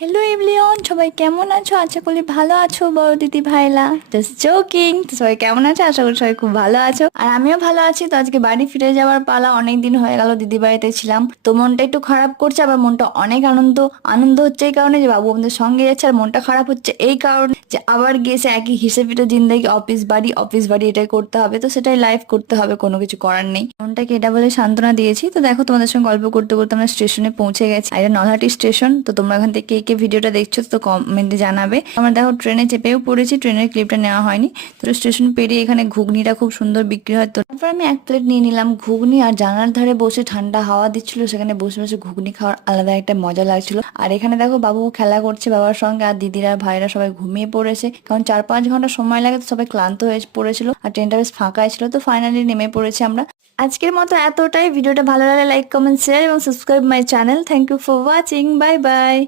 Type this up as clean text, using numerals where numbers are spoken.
Hello everyone, সবাই কেমন আছো? আশা করি ভালো আছো বড় দিদি ভাইলা। Just joking. তো সবাই কেমন আছো? আশা করি সবাই খুব ভালো আছো, আর আমিও ভালো আছি। তো আজকে বাড়ি ফিরে যাওয়ার পালা। অনেক দিন হয়ে গেল দিদি বাড়িতে ছিলাম, তো মনটা একটু খারাপ করছে, আবার মনটা অনেক আনন্দ আনন্দ হচ্ছে এই কারণে যে বাবু আমাদের সঙ্গে যাচ্ছে, আর মনটা খারাপ হচ্ছে এই কারণে যে আবার গিয়েছে একই হিসেবে জিন্দেগি, অফিস বাড়ি এটাই করতে হবে, তো সেটাই লাইফ করতে হবে, কোনো কিছু করার নেই। মনটাকে এটা বলে সান্ত্বনা দিয়েছি। তো দেখো, তোমাদের সঙ্গে গল্প করতে করতে আমরা স্টেশনে পৌঁছে গেছি। আর এটা নলহাটি স্টেশন। তো তোমরা এখান থেকে কে কে ভিডিওটা দেখছো তো কমেন্টে জানাবে। আমরা দেখো ট্রেনে চেপেও পড়েছি, ট্রেনের ক্লিপটা নেওয়া হয়নি। তো স্টেশন পেরিয়ে এখানে ঘুগনিটা খুব সুন্দর বিক্রি হয়, তো তারপর আমি এক প্লেট নিয়ে নিলাম ঘুগনি। আর জানালার ধারে বসে ঠান্ডা হাওয়া দিচ্ছিল, সেখানে বসে বসে ঘুগনি খাওয়ার আলাদা একটা মজা লাগছিল। আর এখানে দেখো বাবু খেলা করছে বাবার সঙ্গে, আর দিদিরা ভাইরা সবাই ঘুমিয়ে পড়েছে, কারণ 4-5 ঘন্টা সময় লাগে, তো সবাই ক্লান্ত হয়ে পড়েছিল। আর ট্রেনটা বেশ ফাঁকাই ছিল, তো ফাইনালি নেমে পড়েছি আমরা। আজকের মতো এতটাই। ভিডিওটা ভালো লাগলে লাইক, কমেন্ট, শেয়ার এবং subscribe my channel. Thank you for watching. Bye by.